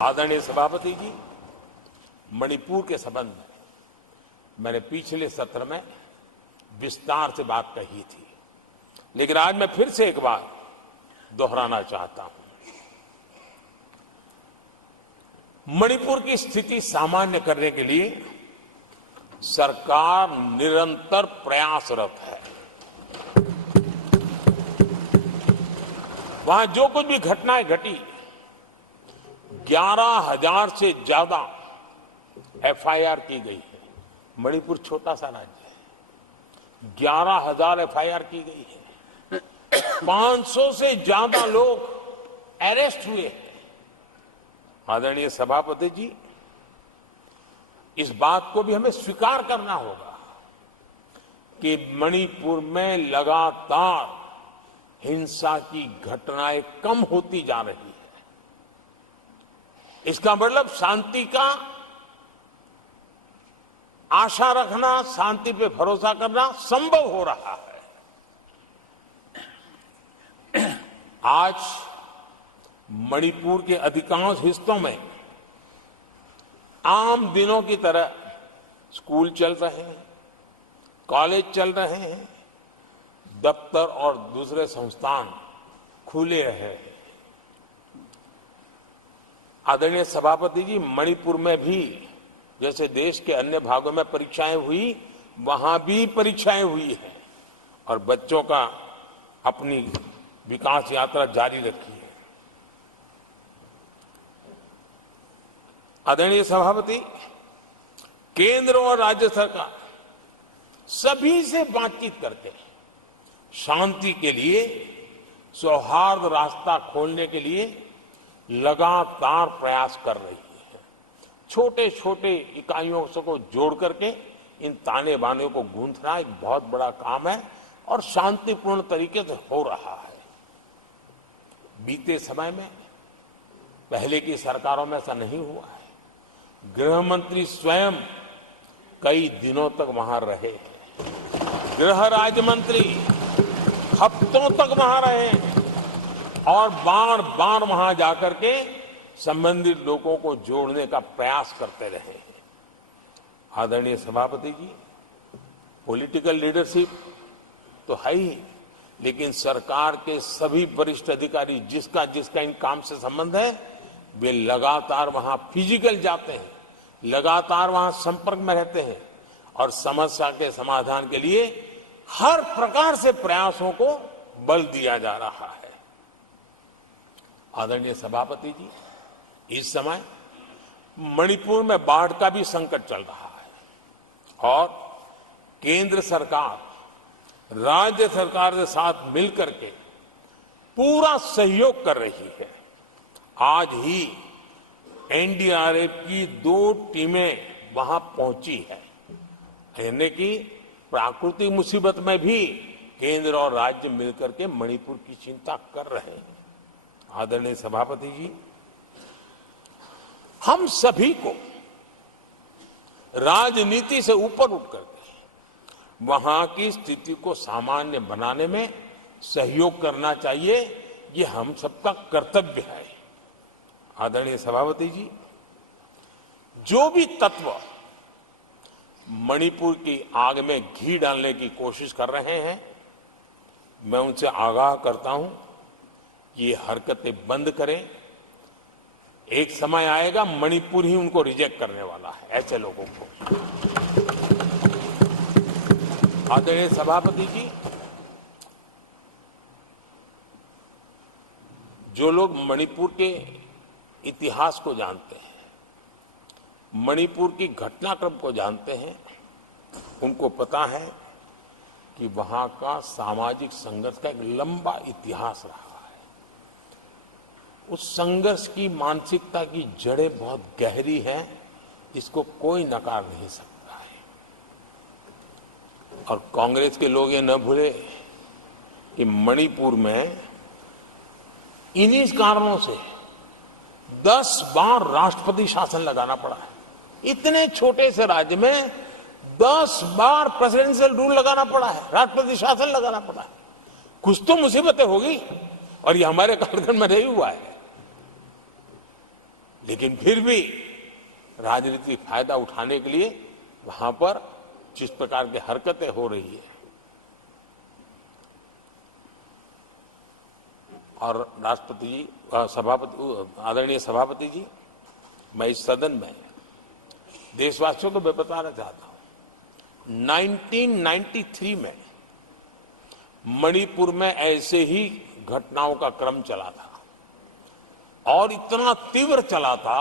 आदरणीय सभापति जी, मणिपुर के संबंध में मैंने पिछले सत्र में विस्तार से बात कही थी, लेकिन आज मैं फिर से एक बार दोहराना चाहता हूं। मणिपुर की स्थिति सामान्य करने के लिए सरकार निरंतर प्रयासरत है। वहां जो कुछ भी घटनाएं घटी, 11,000 से ज्यादा एफआईआर की गई है। मणिपुर छोटा सा राज्य है, 11,000 एफआईआर की गई है। 500 से ज्यादा लोग अरेस्ट हुए हैं। आदरणीय सभापति जी, इस बात को भी हमें स्वीकार करना होगा कि मणिपुर में लगातार हिंसा की घटनाएं कम होती जा रही है। इसका मतलब शांति का आशा रखना, शांति पे भरोसा करना संभव हो रहा है। आज मणिपुर के अधिकांश हिस्सों में आम दिनों की तरह स्कूल चल रहे हैं, कॉलेज चल रहे हैं, दफ्तर और दूसरे संस्थान खुले रहे हैं। आदरणीय सभापति जी, मणिपुर में भी जैसे देश के अन्य भागों में परीक्षाएं हुई, वहां भी परीक्षाएं हुई हैं और बच्चों का अपनी विकास यात्रा जारी रखी है। आदरणीय सभापति, केंद्र और राज्य सरकार सभी से बातचीत करके शांति के लिए, सौहार्द रास्ता खोलने के लिए लगातार प्रयास कर रही है। छोटे छोटे इकाइयों को जोड़ करके इन ताने बाने को गूंथना एक बहुत बड़ा काम है और शांतिपूर्ण तरीके से हो रहा है। बीते समय में पहले की सरकारों में ऐसा नहीं हुआ है। गृह मंत्री स्वयं कई दिनों तक वहां रहे हैं, गृह राज्य मंत्री हफ्तों तक वहां रहे हैं और बार बार वहां जाकर के संबंधित लोगों को जोड़ने का प्रयास करते रहे हैं। आदरणीय सभापति जी, पॉलिटिकल लीडरशिप तो है ही, लेकिन सरकार के सभी वरिष्ठ अधिकारी जिसका जिसका इन काम से संबंध है, वे लगातार वहां फिजिकल जाते हैं, लगातार वहां संपर्क में रहते हैं और समस्या के समाधान के लिए हर प्रकार से प्रयासों को बल दिया जा रहा है। आदरणीय सभापति जी, इस समय मणिपुर में बाढ़ का भी संकट चल रहा है और केंद्र सरकार राज्य सरकार के साथ मिलकर के पूरा सहयोग कर रही है। आज ही एनडीआरएफ की 2 टीमें वहां पहुंची है, यानी कि प्राकृतिक मुसीबत में भी केंद्र और राज्य मिलकर के मणिपुर की चिंता कर रहे हैं। आदरणीय सभापति जी, हम सभी को राजनीति से ऊपर उठ करके वहां की स्थिति को सामान्य बनाने में सहयोग करना चाहिए। ये हम सबका कर्तव्य है। आदरणीय सभापति जी, जो भी तत्व मणिपुर की आग में घी डालने की कोशिश कर रहे हैं, मैं उनसे आगाह करता हूं कि ये हरकतें बंद करें। एक समय आएगा मणिपुर ही उनको रिजेक्ट करने वाला है, ऐसे लोगों को। आदरणीय सभापति जी, जो लोग मणिपुर के इतिहास को जानते हैं, मणिपुर की घटनाक्रम को जानते हैं, उनको पता है कि वहां का सामाजिक संघर्ष का एक लंबा इतिहास रहा है। उस संघर्ष की मानसिकता की जड़ें बहुत गहरी हैं, इसको कोई नकार नहीं सकता है। और कांग्रेस के लोग ये न भूले कि मणिपुर में इन्हीं कारणों से 10 बार राष्ट्रपति शासन लगाना पड़ा है। इतने छोटे से राज्य में 10 बार प्रेसिडेंशियल रूल लगाना पड़ा है, राष्ट्रपति शासन लगाना पड़ा है। कुछ तो मुसीबतें होगी और ये हमारे कार्यक्रम में नहीं हुआ है। लेकिन फिर भी राजनीतिक फायदा उठाने के लिए वहां पर जिस प्रकार की हरकतें हो रही है, और राष्ट्रपति जी, आदरणीय सभापति जी, मैं इस सदन में देशवासियों को मैं बताना चाहता हूं, 1993 में मणिपुर में ऐसे ही घटनाओं का क्रम चला था और इतना तीव्र चला था,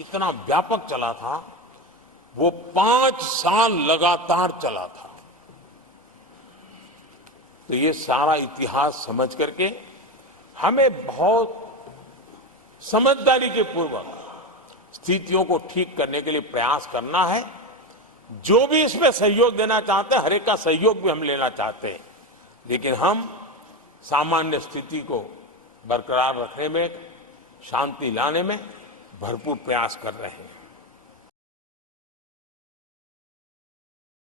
इतना व्यापक चला था, वो 5 साल लगातार चला था। तो ये सारा इतिहास समझ करके हमें बहुत समझदारी के पूर्वक स्थितियों को ठीक करने के लिए प्रयास करना है। जो भी इसमें सहयोग देना चाहते हैं, हर एक का सहयोग भी हम लेना चाहते हैं, लेकिन हम सामान्य स्थिति को बरकरार रखने में, शांति लाने में भरपूर प्रयास कर रहे हैं।